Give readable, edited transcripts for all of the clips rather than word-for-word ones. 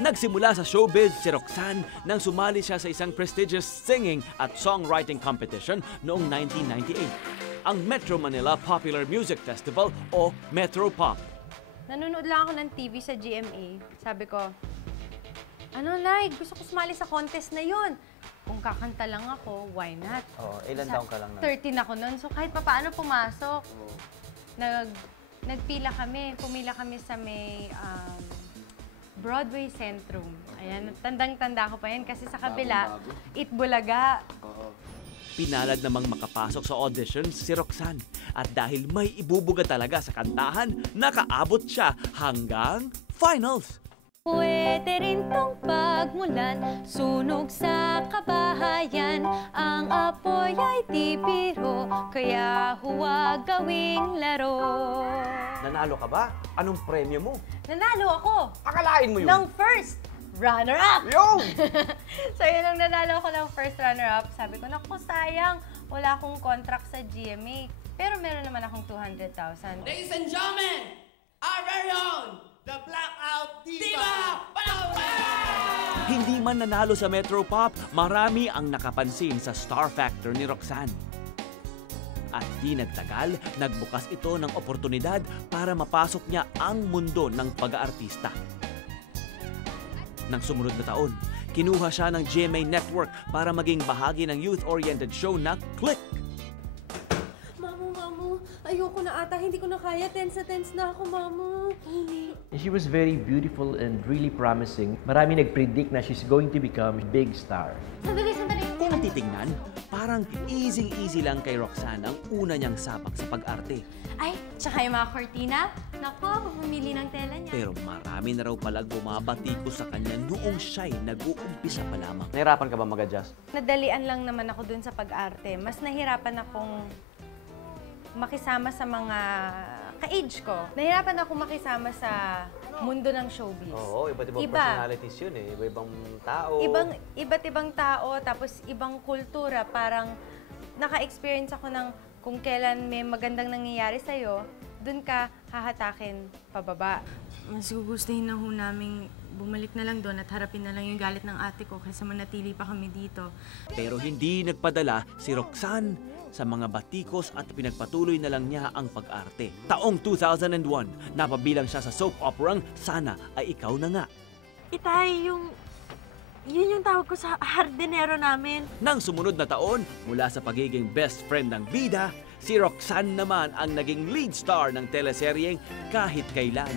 Nagsimula sa showbiz si Roxanne nang sumali siya sa isang prestigious singing at songwriting competition noong 1998, ang Metro Manila Popular Music Festival o Metro Pop. Nanonood lang ako ng TV sa GMA. Sabi ko, like, gusto ko sumali sa contest na yun. Kung kakanta lang ako, why not? Ilan taong ka lang na? 13 ako nun. So kahit papaano pumasok, nagpila kami. Pumila kami sa may Broadway Centrum. Ayan, tandang-tanda ko pa yan kasi sa kabila, Itbulaga. Pinalad namang makapasok sa auditions si Roxanne. At dahil may ibubuga talaga sa kantahan, nakaabot siya hanggang finals. Pwede rin tong pagmulan, sunog sa kabahayan. Ang apoy ay di biro, kaya huwag gawing laro. Nanalo ka ba? Anong premyo mo? Nanalo ako! Akalain mo yun? Ng first runner-up! Yun! So yun, nung nanalo ako ng first runner-up, sabi ko, naku, sayang, wala akong contract sa GMA. Pero meron naman akong 200,000. Ladies and gentlemen, our very own, the Blackout Diva! Hindi man nanalo sa Metro Pop, marami ang nakapansin sa star factor ni Roxanne. At di nagtagal, nagbukas ito ng oportunidad para mapasok niya ang mundo ng pag-aartista. Nang sumunod na taon, kinuha siya ng GMA Network para maging bahagi ng youth-oriented show na Click. Mamu, ayoko na ata, hindi ko na kaya, tense na ako, Mamu. She was very beautiful and really promising. Marami nag-predict na she's going to become a big star. Sandali! Kung titingnan, parang easy lang kay Roxanne ang una niyang sabak sa pag-arte. Ay, tsaka yung mga cortina, nako, pumili ng tela niya. Pero marami na raw palang bumabatiko sa kanya noong siya'y nag-uumpisa pa lamang. Nahirapan ka ba mag-adjust? Nadalian lang naman ako dun sa pag-arte. Mas nahirapan akong makisama sa mga ka-age ko. Nahirapan ako makisama sa mundo ng showbiz. Oo, iba't ibang personalities yun eh. Iba-ibang tao. Iba't ibang tao, tapos ibang kultura. Parang naka-experience ako ng kung kailan may magandang nangyayari sa'yo, dun ka hahatakin pababa. Mas gugustuhin na ho namin bumalik na lang doon at harapin na lang yung galit ng ate ko kaysa manatili pa kami dito. Pero hindi nagpadala si Roxanne sa mga batikos at pinagpatuloy na lang niya ang pag-arte. Taong 2001, napabilang siya sa soap operang Sana Ay Ikaw Na Nga. Itay, yun yung tawag ko sa hardinero namin. Nang sumunod na taon, mula sa pagiging best friend ng bida, si Roxanne naman ang naging lead star ng teleseryeng Kahit Kailan.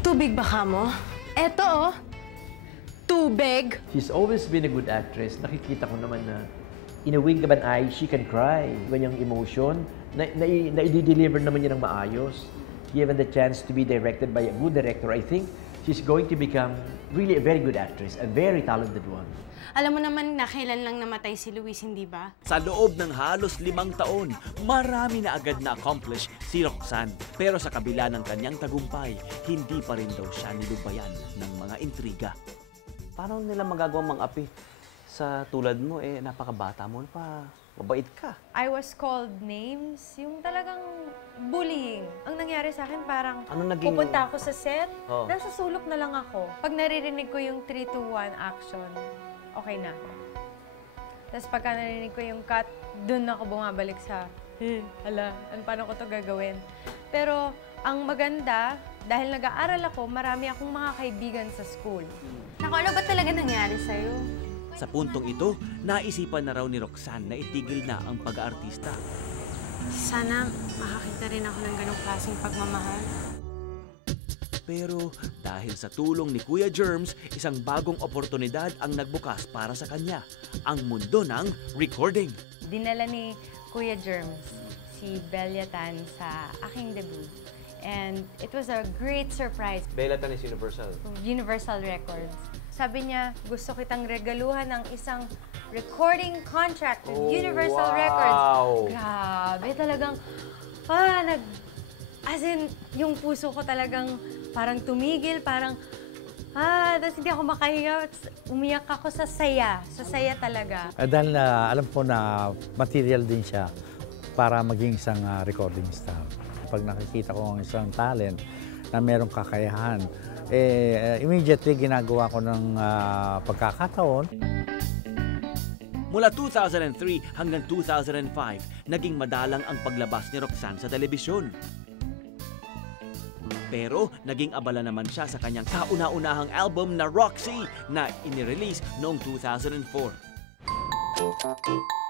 Tubig ba ka mo? Eto, tubig. She's always been a good actress. Nakikita ko naman na in a wink of an eye, she can cry. Ganyang emotion, na-deliver naman niya ng maayos. Given the chance to be directed by a good director, I think she's going to become really a very good actress, a very talented one. Alam mo naman na kailan lang namatay si Luis, hindi ba? Sa loob ng halos 5 taon, marami na agad na-accomplish si Roxanne. Pero sa kabila ng kanyang tagumpay, hindi pa rin daw siya nilubayan ng mga intriga. Paano nila magagawang mang-api sa tulad mo? Napakabata mo pa. Mabait ka. I was called names, yung talagang bullying. Ang nangyari sa akin, parang pupunta ako sa set, nasa sulok na lang ako. Pag naririnig ko yung 3, 2, 1 action, okay na. Tapos pagka narinig ko yung cut, dun ako bumabalik sa, paano ko to gagawin? Pero ang maganda, dahil nag-aaral ako, marami akong mga kaibigan sa school. Naku, ano ba talaga nangyari sa'yo? Sa puntong ito, naisipan na raw ni Roxanne na itigil na ang pag-aartista. Sana makakita rin ako ng ganong klaseng pagmamahal. Pero dahil sa tulong ni Kuya Germs, isang bagong oportunidad ang nagbukas para sa kanya, ang mundo ng recording. Dinala ni Kuya Germs si Belia Tan sa aking debut. And it was a great surprise. Belia Tan is Universal? Universal Records. Sabi niya, gusto kitang regaluhan ng isang recording contract with Universal Records. Grabe, talagang, as in, yung puso ko talagang parang tumigil, parang, tapos hindi ako makahinga, umiyak ako sa saya talaga. Dahil alam ko na material din siya para maging isang recording star. Pag nakikita ko ang isang talent na merong kakayahan Immediately ginagawa ko ng pagkakataon. Mula 2003 hanggang 2005, naging madalang ang paglabas ni Roxanne sa telebisyon. Pero naging abala naman siya sa kanyang kauna-unahang album na Roxy na inirelease noong 2004.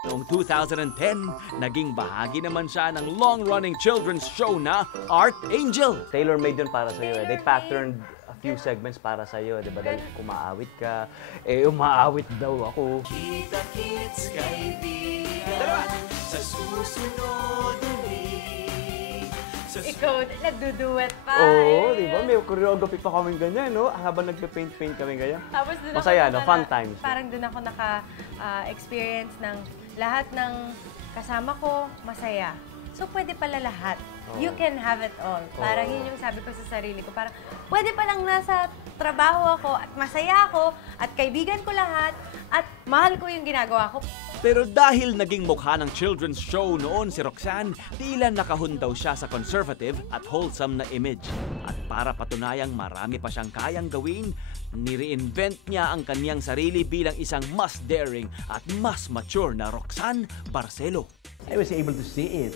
Noong 2010, naging bahagi naman siya ng long-running children's show na Art Angel. Tailor-made yun para sa'yo. They patterned a few segments para sa'yo, di ba? Dahil kumaawit ka, umaawit daw ako. Kita-kits kaibigan sa susunod ulit. Ikaw, nagduduet pa. Oo, di ba? May choreography pa kami ganyan, no? Habang nagpe-paint-paint kami ganyan. Tapos doon Masaya, no? Fun times. Parang doon ako naka-experience ng lahat ng kasama ko, masaya. So, pwede pala lahat. You can have it all. Parang yun yung sabi ko sa sarili ko. Parang, pwede palang nasa trabaho ako at masaya ako at kaibigan ko lahat at mahal ko yung ginagawa ko. Pero dahil naging mukha ng children's show noon si Roxanne, tila nakahundaw siya sa conservative at wholesome na image. At para patunayang marami pa siyang kayang gawin, ni-reinvent niya ang kanyang sarili bilang isang mas daring at mas mature na Roxanne Barcelo. I was able to see it.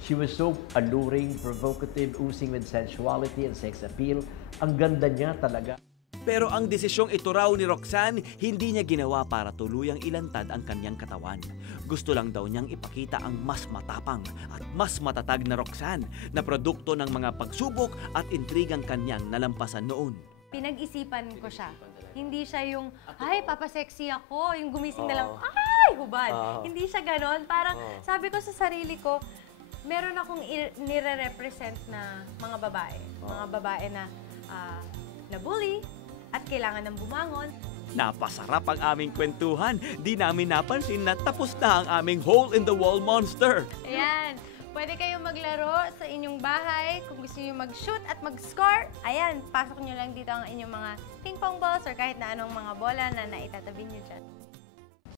She was so alluring, provocative, oozing with sensuality and sex appeal. Ang ganda niya talaga. Pero ang desisyong ito raw ni Roxanne, hindi niya ginawa para tuluyang ilantad ang kanyang katawan. Gusto lang daw niyang ipakita ang mas matapang at mas matatag na Roxanne na produkto ng mga pagsubok at intrigang kanyang nalampasan noon. Pinag-isipan ko siya. Hindi siya yung, ay, papasexy ako. Yung gumising na lang, ay, hubad. Hindi siya ganon. Parang sabi ko sa sarili ko, meron akong nire-represent na mga babae. Mga babae na na-bully at kailangan ng bumangon. Napasarap ang aming kwentuhan. Di namin napansin na tapos na ang aming hole-in-the-wall monster. Ayan. Pwede kayong maglaro sa inyong bahay. Kung gusto nyo mag-shoot at mag-score, ayan, pasok nyo lang dito ang inyong mga ping-pong balls or kahit na anong mga bola na naitatabi nyo dyan.